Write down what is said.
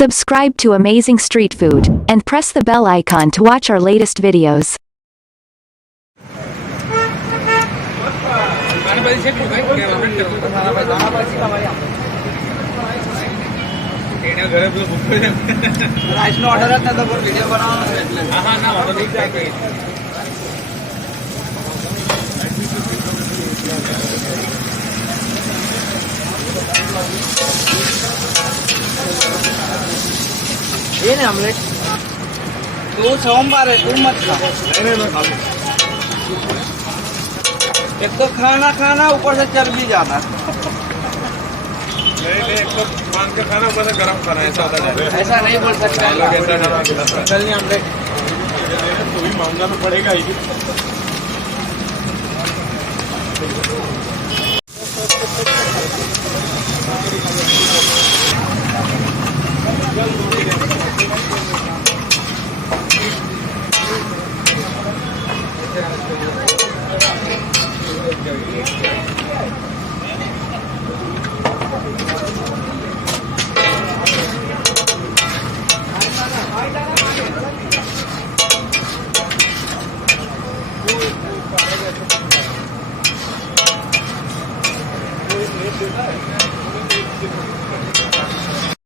Subscribe to Amazing Street Food, and press the bell icon to watch our latest videos. ये नहीं ऑमलेट तू सोमवार है तू मत खा नहीं मैं खा लूँ। एक तो खाना खाना ऊपर से चर्बी जाना नहीं एक तो मान के खाना ऊपर से गरम खाना ऐसा होता है। ऐसा नहीं बोल सकते लोग ऐसा डरा चल नहीं ऑमलेट तो भी महंगा तो पड़ेगा ही।